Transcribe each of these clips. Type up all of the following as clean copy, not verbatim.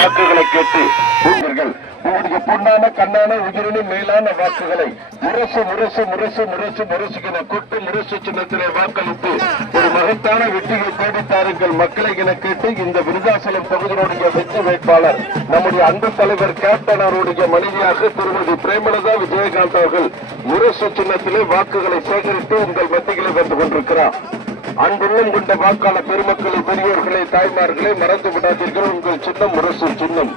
வாக்குகளை கேட்டு உங்களுடைய பொன்னான கண்ணான உயிரினும் மேலான வாக்குகளை முரசு முரசு முரசு முரசு முரசுகின கொட்டு முரசு சின்னத்திலே வாக்களித்து ஒரு மகத்தான வெற்றியை தேடித்தாருங்கள் மக்களை என கேட்டு இந்த விருதாசலம் பகுதியினுடைய வெற்றி வேட்பாளர் நம்முடைய அன்பு தலைவர் கேப்டன் அவருடைய மனைவியாக திருமதி பிரேமலதா விஜயகாந்த் அவர்கள் முரசு சின்னத்திலே வாக்குகளை சேகரித்து உங்கள் மத்தியிலே வந்து கொண்டிருக்கிறார். அன்புள்ளம் கொண்ட வாக்காளர் பெருமக்களை, பெரியோர்களை, தாய்மார்களை மறந்து விடாதீர்கள். உங்கள் சின்னம் முரசு சின்னம்,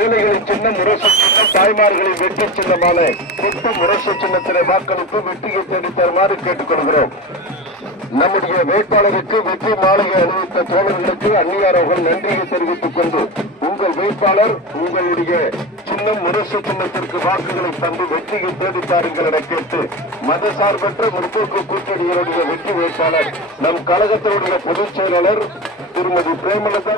ஏழைகளின் சின்னம் முரசு சின்னம், தாய்மார்களின் வெற்றி சின்னமான கொட்டு முரசு சின்னத்திலே வாக்களித்து வெற்றியை தேடி தருமாறு கேட்டுக்கொள்கிறோம். நம்முடைய வேட்பாளருக்கு வெற்றி மாலையை அணிவித்த தோழர்களுக்கு அந்நியார் அவர்கள் நன்றியை தெரிவித்துக் கொண்டு உங்கள் வேட்பாளர் உங்களுடைய சின்னம் முரசு சின்னத்திற்கு வாக்குகளை தந்து வெற்றியை தேடித்தாருங்கள் என கேட்டு மதசார்பற்ற முற்போக்கு கூட்டணியினுடைய வெற்றி வேட்பாளர் நம் கழகத்தினுடைய பொதுச் செயலாளர் திருமதி பிரேமலதா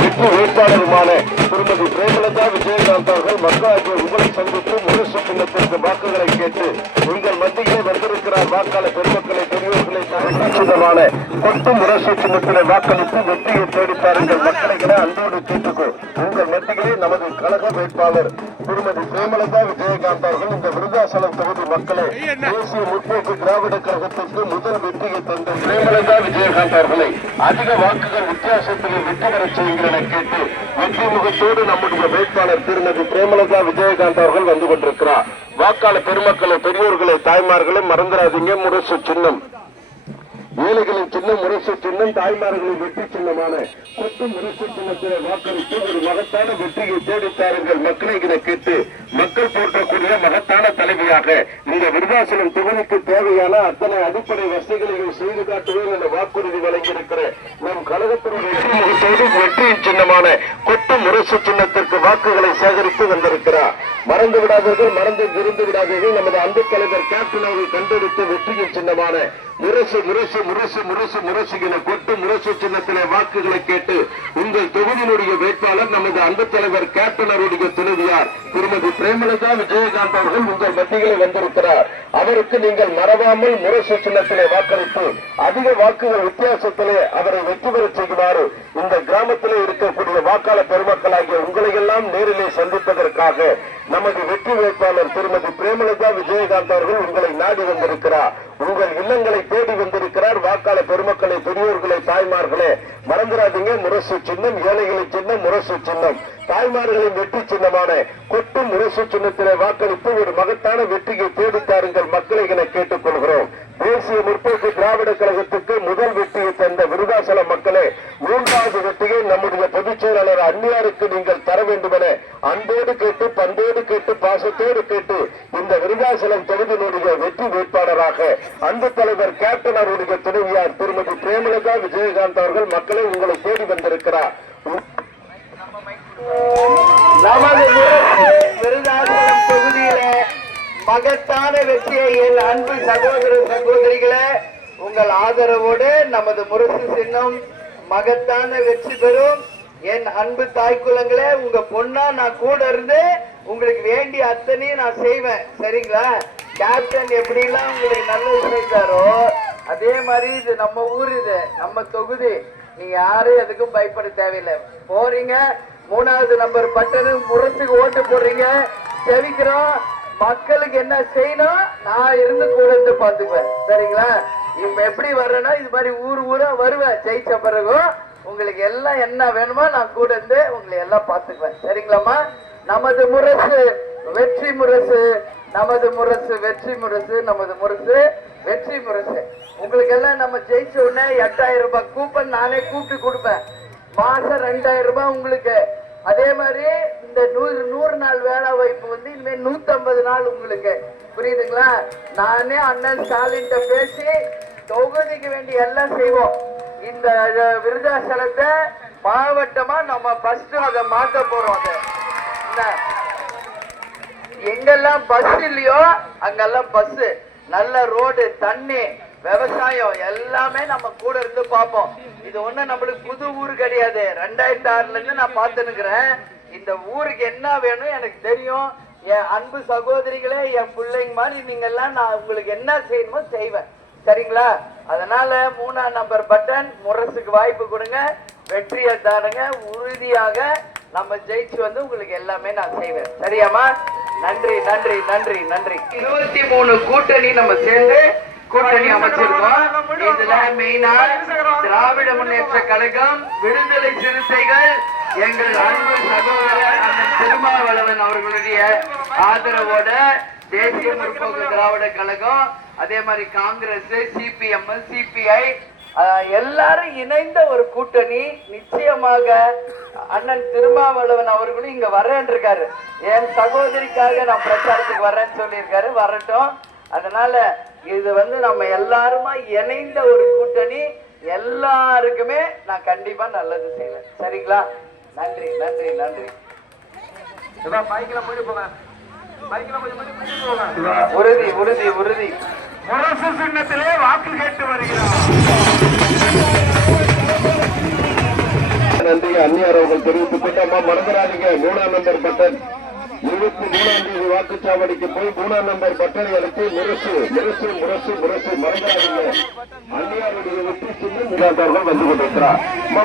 வெற்றி வேட்பாளருமான திருமதி பிரேமலதா விஜயகாந்த் அவர்கள் மக்களாகிய உங்களை சந்தித்து முரசு சின்னத்திற்கு வாக்குகளை கேட்டு உங்கள் மத்தியிலே வந்திருக்கிறார். வாக்காளர் பெருமக்களை, பெரியோர்களை சின்னமான கொட்டு முரசு சின்னத்திலே வாக்களித்து வெற்றியை தேடித்தாருங்கள் மக்களை என அன்போடு கேட்டுக்கொள். உங்கள் மத்தியிலே நமது கழக வேட்பாளர் திருமதி பிரேமலதா விஜயகாந்த் அவர்கள் இந்த விருதாசலம் தொகுதி மக்களே தேசிய முற்போக்கு திராவிட கழகத்திற்கு முதல் வெற்றியை தந்த பிரேமலதா விஜயகாந்த் அவர்களை அதிக வாக்குகள் வித்தியாசத்தில் வெற்றி பெற செய்கிற கேட்டு வெற்றி முகத்தோடு நம்முடைய வேட்பாளர் திருமதி பிரேமலதா விஜயகாந்த் அவர்கள் வந்து கொண்டிருக்கிறார். வாக்காளர் பெருமக்களை, பெரியோர்களை, தாய்மார்களை மறந்துடாதீங்க. முரசு சின்னம் ஏழைகளின் சின்னம் முரசு சின்னம், தாய்மார்களின் வெற்றி சின்னமான கொட்டு முரசு சின்னத்திலே வாக்களித்து ஒரு மகத்தான வெற்றியை தேடித்தாருங்கள் மக்களை என கேட்டு மக்கள் போற்றக்கூடிய மகத்தான தலைமையாக இந்த விருதாசலம் தொகுதிக்கு தேவையான அத்தனை அடிப்படை வசதிகளையும் செய்து காட்டுவேன் என வாக்குறுதி வழங்கியிருக்கிற நம் கழகத்தினுடைய வெற்றியின் சின்னமான கொட்டு முரசு சின்னத்திற்கு வாக்குகளை சேகரித்து வந்திருக்கிறார். மறந்து விடாதீர்கள், மறந்து விருந்து விடாதீர்கள். நமது அன்பு தலைவர் கேப்டன் அவர்கள் கண்டெடுத்த வெற்றியின் சின்னமான முரசு முரசு முரசு முரசு முரசு என கொட்டு முரசு சின்னத்திலே வாக்குகளை கேட்டு உங்கள் தொகுதியினுடைய வேட்பாளர் நமது அன்பு தலைவர் கேப்டன் அவருடைய துணைவியார் திருமதி பிரேமலதா விஜயகாந்த் அவர்கள் உங்கள் மத்தியிலே வந்திருக்கிறார். அவருக்கு நீங்கள் மறவாமல் முரசு சின்னத்திலே வாக்களித்து அதிக வாக்குகள் வித்தியாசத்திலே அவரை வெற்றி பெற செய்வார். இந்த கிராமத்திலே இருக்கக்கூடிய வாக்காளர் பெருமக்களாகிய உங்களை எல்லாம் நேரிலே சந்திப்பதற்காக நமது வெற்றி வேட்பாளர் திருமதி பிரேமலதா விஜயகாந்த் அவர்கள் உங்களை நாடி வந்திருக்கிறார். உங்கள் இல்லங்களை தேடி வந்திருக்கிறார். வாக்காளர் பெருமக்களை, பெரியோர்களை, தாய்மார்களே மறந்துடாதீங்க. முரசு சின்னம் ஏழைகளின் சின்னம் முரசு சின்னம், தாய்மார்களின் வெற்றி சின்னமான கொட்டு முரசு சின்னத்திலே வாக்களித்து ஒரு மகத்தான வெற்றியை தேடித்தாருங்கள் மக்களை என கேட்டுக் கொள்கிறோம். தேசிய முற்போக்கு திராவிட கழகத்துக்கு முதல் வெற்றியை தந்த விருதாசலம் மக்களே, மூன்றாவது வெற்றியை நம்முடைய பொதுச் செயலாளர் அந்நியாருக்கு நீங்கள் தர வேண்டும் என அன்போடு கேட்டு, பண்போடு கேட்டு, பாசத்தோடு கேட்டு இந்த விருதாசலம் தொகுதியினுடைய வெற்றி வேட்பாளராக அன்பு தலைவர் கேப்டன் அவருடைய துணைவியார் திருமதி பிரேமலதா விஜயகாந்த் அவர்கள் மக்களை உங்களை தேடி வந்திருக்கிறார். நமது விருதாசலம் தொகுதியிலே மகத்தான வெற்றியை என் அன்பு சகோதர சகோதரிகளே உங்கள் ஆதரவோடு நமது முரசு சின்னம் மகத்தான வெற்றி பெறும். என் அன்பு தாய்க்குலங்களே, உங்க பொண்ணா நான் கூட இருந்து உங்களுக்கு வேண்டிய அத்தனையும் நான் செய்வேன். சரிங்களா? கேப்டன் எப்படி எல்லாம் உங்களுக்கு நல்லது செய்தாரோ அதே மாதிரி இது நம்ம ஊர், இது நம்ம தொகுதி. நீங்க யாரும் எதுக்கும் பயப்பட தேவையில்லை. போறீங்க, 3வது நம்பர் பட்டனு முரசுக்கு ஓட்டு போடுறீங்க, செவிக்கிறோம். மக்களுக்கு என்ன செய்யணும் நான் இருந்து கூட இருந்து பாத்துக்குவேன். சரிங்களா? இப்ப எப்படி வர்றேன்னா இது மாதிரி ஊரா வருவேன். ஜெயிச்ச பிறகும் உங்களுக்கு எல்லாம் என்ன வேணுமோ நான் கூட இருந்து உங்களை எல்லாம் பாத்துக்குவேன். சரிங்களாமா? நமது முரசு வெற்றி முரசு, நமது முரசு வெற்றி முரசு, நமது முரசு வெற்றி முரசு. உங்களுக்கு எல்லாம் நம்ம ஜெயிச்ச உடனே 8000 ரூபாய் கூப்பன் நானே கூப்பிட்டு கொடுப்பேன். மாசம் 2000 ரூபாய் உங்களுக்கு. அதே மாதிரி இந்த 100 நாள் வேலை வாய்ப்பு வந்து இனிமே 150 நாள் உங்களுக்கு. புரியுதுங்களா? நானே அண்ணன் ஸ்டாலின் பேசி தொகுதிக்கு வேண்டிய எல்லாம் செய்வோம். இந்த விருதாசலத்தை மாவட்டமா நம்ம ஃபர்ஸ்ட் அதை மாற்ற போறோம். எங்கெல்லாம் பஸ் இல்லையோ அங்கெல்லாம் பஸ், நல்ல ரோடு, தண்ணி, விவசாயம் எல்லாமே நம்ம கூட இருந்து பார்ப்போம். இது ஒண்ணு நம்மளுக்கு புது ஊரு கிடையாது. 2006ல இருந்து நான் பார்த்துனுக்கிறேன். இந்த ஊருக்கு என்ன வேணும் எனக்கு தெரியும். என் அன்பு சகோதரிகளே, என் பிள்ளைங்க மாதிரி நீங்க எல்லாம் நான் உங்களுக்கு என்ன செய்யணுமோ செய்வேன். சரிங்களா? அதனால 3ஆம் நம்பர் பட்டன் முரசுக்கு வாய்ப்பு கொடுங்க, வெற்றியை தாருங்க. உறுதியாக நம்ம ஜெயிச்சு வந்து உங்களுக்கு எல்லாமே நான் செய்வேன். சரியாமா? நன்றி நன்றி நன்றி நன்றி. 23 கூட்டணி நம்ம சேர்ந்து கூட்டணி அமைச்சிருக்கோம். இதுல மெயினா திராவிட முன்னேற்ற கழகம், விடுதலை சிறுத்தைகள், எங்கள் அன்பு சகோதரர் அண்ணன் திருமாவளவன் அவர்களுடைய ஆதரவோட தேசிய முற்போக்கு திராவிட கழகம், அதே மாதிரி காங்கிரஸ், சிபிஎம், சிபிஐ எல்லாரும் இணைந்த ஒரு கூட்டணி. நிச்சயமாக அண்ணன் திருமாவளவன் அவர்களும் இங்க வர்றேன் இருக்காரு. என் சகோதரிக்காக நான் பிரச்சாரத்துக்கு வர்றேன்னு சொல்லியிருக்காரு. வரட்டும். அதனால இது வந்து நம்ம எல்லாருமா இணைந்த ஒரு கூட்டணி. எல்லாருக்குமே நான் கண்டிப்பா நல்லது செய்வேன். சரிங்களா? நன்றி நன்றி நன்றி. உறுதி உறுதி உறுதி. முரசு சின்னத்திலே வாக்கு கேட்டு வருகிறார். நன்றி. அந்நியார் அவர்கள் தெரிவித்துக் கொண்டம்மா மறந்துடாதீங்க. 3ஆம் நம்பர் பட்டன் 23ஆம் தேதி வாக்குச்சாவடிக்கு போய் 3ஆம் நம்பர் பட்டனை அளித்து முரசு முரசு முரசு முரசு மறந்துடாதீங்க. அந்நியாருடைய வெற்றி சின்னம் அவர்கள் வந்து கொண்டிருக்கிறார்.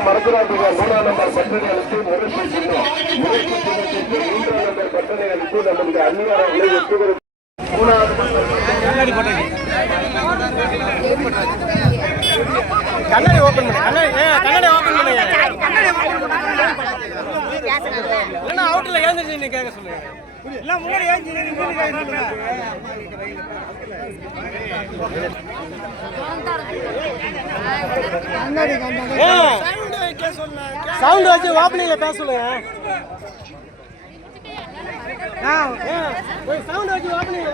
மறந்துடாதீங்க. 3ஆம் நம்பர் பட்டனை அளித்து முரசு சின்னம், முரசு சின்னத்திற்கு 3ஆம் நம்பர் பட்டனை அளித்து நம்முடைய அந்நியார் அவர்களை வெற்றி பெறும். 3ஆவது கண்ணாடி ஓபன் பண்ணு. கண்ணாடி ஓபன் பண்ணு. இல்ல அவுட்ல ஏந்திச்சு நீ கேட்க சொல்லுங்க. இல்ல முன்னாடி ஏந்திச்சு நீ கேட்க சொல்லுங்க. சவுண்ட் வச்சு ஓபனிங்ல பேச சொல்லுங்க. சவுண்ட் வச்சு ஓபனிங்ல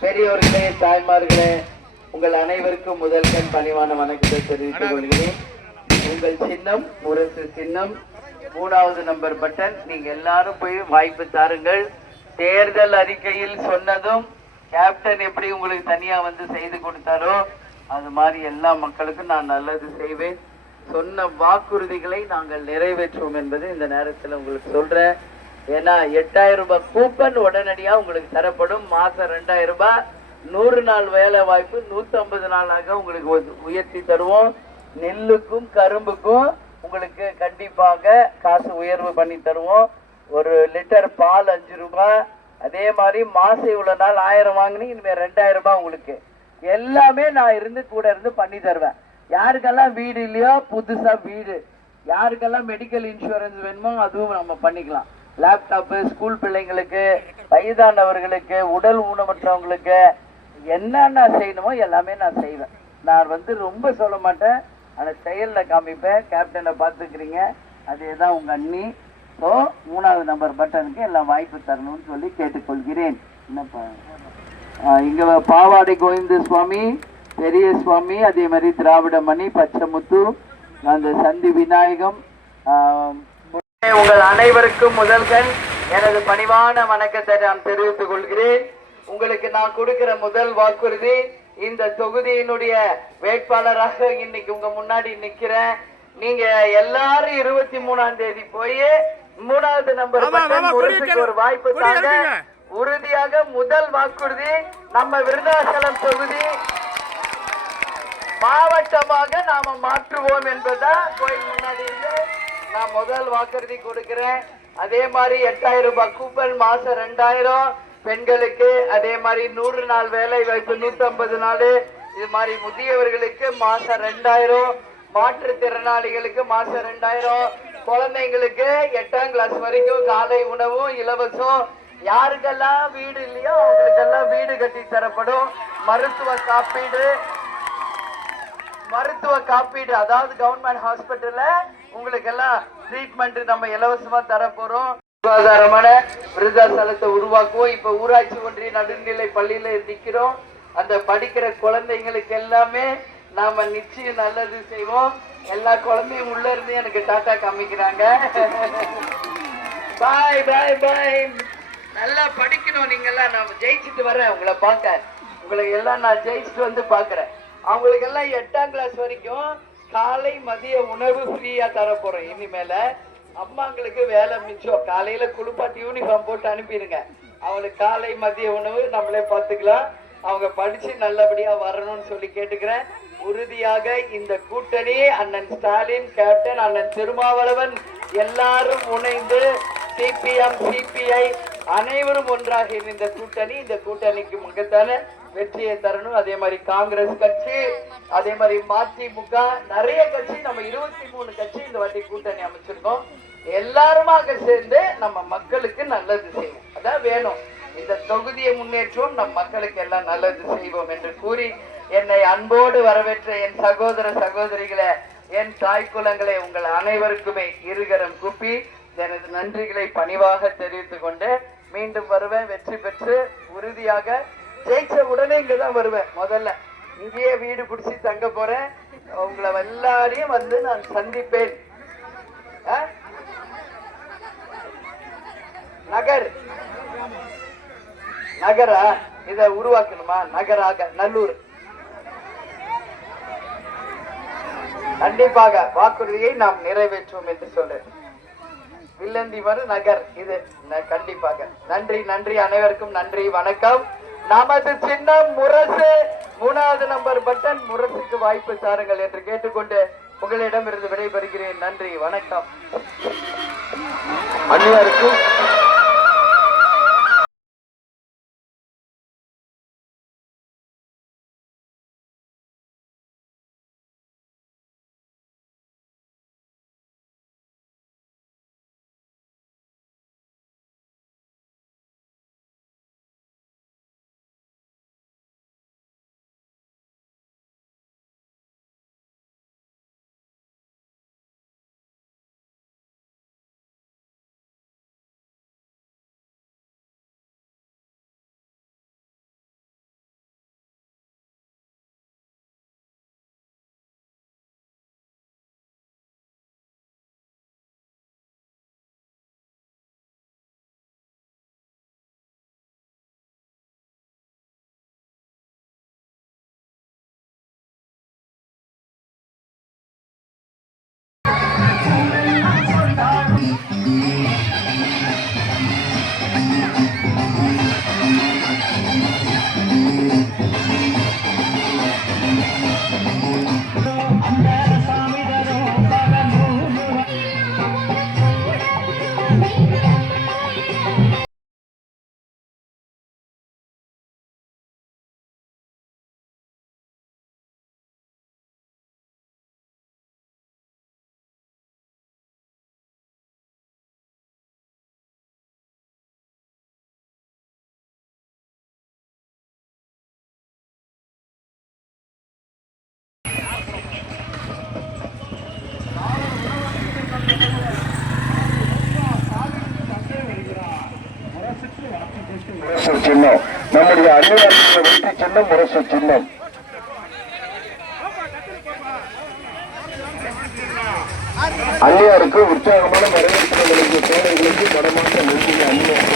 பெரியோர்களே, தாய்மார்களே, உங்கள் அனைவருக்கும் முதல் கண் பணிவான வணக்கத்தை தெரிவித்துக் கொள்கிறேன். உங்கள் சின்னம் முரசு சின்னம், 3ஆவது நம்பர் பட்டன். நீங்க எல்லாரும் போய் வாய்ப்பு தாருங்கள். தேர்தல் அறிக்கையில் சொன்னதும் கேப்டன் எப்படி உங்களுக்கு தனியா வந்து செய்து கொடுத்தாரோ அது மாதிரி எல்லா மக்களுக்கும் நான் நல்லது செய்வேன். சொன்ன வாக்குறுதிகளை நாங்கள் நிறைவேற்றுவோம் என்பது இந்த நேரத்தில் உங்களுக்கு சொல்றேன். ஏன்னா 8000 ரூபாய் கூப்பன் உடனடியா உங்களுக்கு தரப்படும். மாசம் 2000 ரூபாய், 100 நாள் வேலை வாய்ப்பு 150 நாளாக உங்களுக்கு உயர்த்தி தருவோம். நெல்லுக்கும் கரும்புக்கும் உங்களுக்கு கண்டிப்பாக காசு உயர்வு பண்ணி தருவோம். ஒரு லிட்டர் பால் 5 ரூபாய். அதே மாதிரி மாசம் இவ்வளவு நாள் 1000 வாங்கினீங்க, இனிமேல் 2000 ரூபாய் உங்களுக்கு. எல்லாமே நான் இருந்து கூட இருந்து பண்ணி தருவேன். யாருக்கெல்லாம் வீடு இல்லையோ புதுசா வீடு, யாருக்கெல்லாம் மெடிக்கல் இன்சூரன்ஸ் வேணுமோ அதுவும் நம்ம பண்ணிக்கலாம். லேப்டாப்பு, ஸ்கூல் பிள்ளைங்களுக்கு, வயதானவர்களுக்கு, உடல் ஊனமற்றவங்களுக்கு என்னென்ன செய்யணுமோ எல்லாமே நான் செய்வேன். நான் வந்து ரொம்ப சொல்ல மாட்டேன், ஆனால் செயலில் காமிப்பேன். கேப்டனை பார்த்துக்கிறீங்க, அதே தான் உங்கள் அண்ணி. ஸோ 3ஆவது நம்பர் பட்டனுக்கு எல்லாம் வாய்ப்பு தரணும்னு சொல்லி கேட்டுக்கொள்கிறேன். என்னப்பா இங்கே பாவாடை கோவிந்த சுவாமி, பெரிய சுவாமி, அதே மாதிரி திராவிட மணி, பச்சைமுத்து, அந்த சந்தி விநாயகம், உங்கள் அனைவருக்கும் முதல் கண் எனது பணிவான வணக்கத்தை நான் தெரிவித்துக் கொள்கிறேன். உங்களுக்கு நான் கொடுக்கிற முதல் வாக்குறுதி, இந்த தொகுதியினுடைய வேட்பாளராக இன்னைக்கு உங்க முன்னாடி நிக்கிறேன். நீங்க எல்லாரும் 23ஆம் தேதி போய் 3ஆவது நம்பர் பட்டன் ஒரு வாய்ப்பு தாங்க. உறுதியாக முதல் வாக்குறுதி, நம்ம விருதாச்சலம் தொகுதி மாவட்டமாக நாம மாற்றுவோம் என்பதுதான் கோயில் முன்னாடி இருந்து நான் முதல் வாக்குறுதி கொடுக்கிறேன். அதே மாதிரி 8000 ரூபாய் கூப்பன், மாசம் 2000 பெண்களுக்கு, அதே மாதிரி 100 நாள் வேலை வாய்ப்பு 150 நாள், இது மாதிரி முதியவர்களுக்கு மாசம் 2000, மாற்றுத்திறனாளிகளுக்கு மாசம் 2000, குழந்தைங்களுக்கு 8ஆம் கிளாஸ் வரைக்கும் காலை உணவும் இலவசம். யாருக்கெல்லாம் வீடு இல்லையோ அவங்களுக்கெல்லாம் வீடு கட்டி தரப்படும். மருத்துவ காப்பீடு அதாவது கவர்மெண்ட் ஹாஸ்பிட்டல்ல உங்களுக்கு எல்லாம் ட்ரீட்மெண்ட் நம்ம இலவசமா தர போறோம். சுகாதாரமான விருதாச்சலத்தை உருவாக்குவோம். இப்ப ஊராட்சி ஒன்றிய நடுநிலை பள்ளியில நிக்கிறோம். அந்த படிக்கிற குழந்தைங்களுக்கு எல்லாமே நாம நிச்சயம் நல்லது செய்வோம். எல்லா குழந்தையும் உள்ள இருந்து எனக்கு டாட்டா காமிக்கிறாங்க. பாய் பாய் பாய். நல்லா படிக்கணும். நீங்க எல்லாம் நான் ஜெயிச்சுட்டு வரேன் உங்களை பார்க்க. உங்களை எல்லாம் நான் ஜெயிச்சுட்டு வந்து பாக்குறேன். அவங்களுக்கு எல்லாம் 8ஆம் கிளாஸ் வரைக்கும் காலை மதிய உணவு ஃப்ரீயா தர போறோம். இனிமேல அம்மாங்களுக்கு வேலை மிச்சம். காலையில குளிப்பாட்டி யூனிஃபார்ம் போட்டு அனுப்பிடுங்க. அவங்களுக்கு காலை மதிய உணவு நம்மளே பார்த்துக்கலாம். அவங்க படிச்சு நல்லபடியா வரணும்னு சொல்லி கேட்டுக்கிறேன். உறுதியாக இந்த கூட்டணி அண்ணன் ஸ்டாலின், கேப்டன் அண்ணன் திருமாவளவன் எல்லாரும் இணைந்து சிபிஎம், சிபிஐ அனைவரும் ஒன்றாக இந்த கூட்டணி, இந்த கூட்டணிக்கு மகத்தான வெற்றியை தரணும். அதே மாதிரி காங்கிரஸ் கட்சி, அதே மாதிரி மதிமுக, நிறைய கட்சி, நம்ம 23 கட்சி இந்த வாட்டி கூட்டணி அமைச்சிருக்கோம். எல்லாருமாக சேர்ந்து நம்ம மக்களுக்கு நல்லது செய்வோம். அதான் வேணும். இந்த தொகுதியை முன்னேற்றுவோம், நம் மக்களுக்கு எல்லாம் நல்லது செய்வோம் என்று கூறி என்னை அன்போடு வரவேற்ற என் சகோதர சகோதரிகளே, என் தாய் குலங்களே, உங்கள் அனைவருக்குமே இருகரம் கூப்பி எனது நன்றிகளை பணிவாக தெரிவித்துக் கொண்டு மீண்டும் வருவேன். வெற்றி பெற்று உறுதியாக ஜெயிச்ச உடனே இங்கதான் வருவேன். முதல்ல இங்கேயே வீடு பிடிச்சி தங்க போறேன். உங்களை எல்லாரையும் வந்து நான் சந்திப்பேன். நகர் நகரா இத உருவாக்கணுமா? நகராக நல்லூர். கண்டிப்பாக வாக்குறுதியை நாம் நிறைவேற்றுவோம் என்று சொல்றேன். வில்லந்திமரு நகர் இது கண்டிப்பாக. நன்றி நன்றி, அனைவருக்கும் நன்றி, வணக்கம். நமது சின்னம் முரசு. 3வது நம்பர் பட்டன். முரசுக்கு வாய்ப்பு தாருங்கள் என்று கேட்டுக்கொண்டு உங்களிடமிருந்து விடைபெறுகிறேன். நன்றி, வணக்கம். அனைவருக்கும் சின்னம், நம்முடைய அன்னையாருக்கு வெற்றி சின்னம் முரசு சின்னம். அன்னையாருக்கு உற்சாகமான வரவேற்பு நிலைய சேவைகளுக்கு மனமாற்ற நெருங்கிய அன்னையார்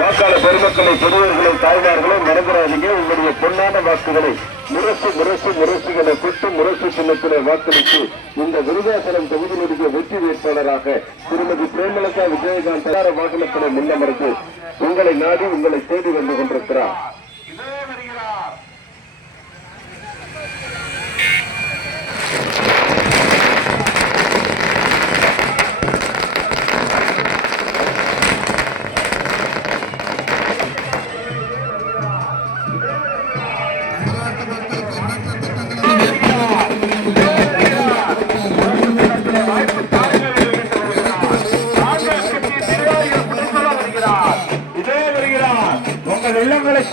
வாக்காளர் பெருமக்களை, பெரியவர்களை, தாய்மார்களை மறந்துடாதீங்க. உங்களுடைய பொன்னான வாக்குகளை முரசு முரசு முரசு என கொட்டு முரசு சின்னத்திலே வாக்களித்து இந்த விருதாசலம் தொகுதியினுடைய வெற்றி வேட்பாளராக திருமதி பிரேமலதா விஜயகாந்த் வாகனத்தினை முன்னமர்ந்து உங்களை நாடி உங்களை தேடி வந்து கொண்டிருக்கிறார்.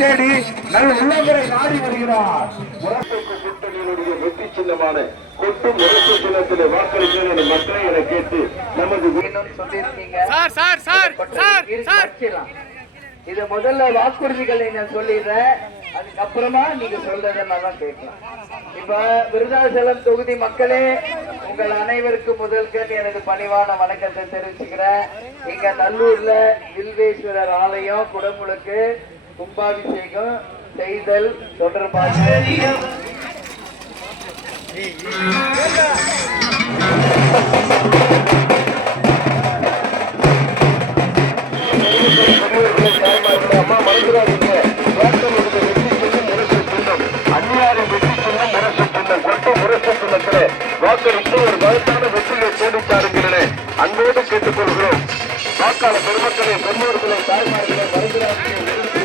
தேடி நல்ல உள்ளங்களை நாடி வருகிறார். முரசுக்கு கூட்டணியினுடைய வெற்றி சின்னமான கொட்டு முரசு சின்னத்திலே வாக்களிக்க மக்களை என கேட்டு நமது சொல்லியிருக்கீங்க. Sir sir sir sir sir இது முதல்ல வாக்குறுதிகளை நான் சொல்லிடுறேன், அதுக்கப்புறமா நீங்க சொல்றதை நான் கேட்கலாம். இப்ப விருதாச்சலம் தொகுதி மக்களே, உங்கள் அனைவருக்கும் முதல்கண் எனது பணிவான வணக்கத்தை தெரிவிச்சுக்கிறேன். இங்க நல்லூர்ல வில்வேஸ்வரர் ஆலயம் குடமுழுக்கு கும்பாபிஷேகம் செய்தல் தொடர்பாக அம்மா மறந்துடாதீங்க. வெற்றி சின்னம் முரசு சின்னம், அந்நியாரின் வெற்றி சின்னம் முரசு சின்னம், கொட்டு முரசு சின்னத்திலே வாக்களித்து ஒரு மகத்தான வெற்றியை தேடித்தாருங்கிறனே அன்போடு கேட்டுக்கொள்கிறோம். வாக்காளர் பெருமக்களை, பெண்ணோர்களை, தாய்மார்களை மறந்துடாதீங்க.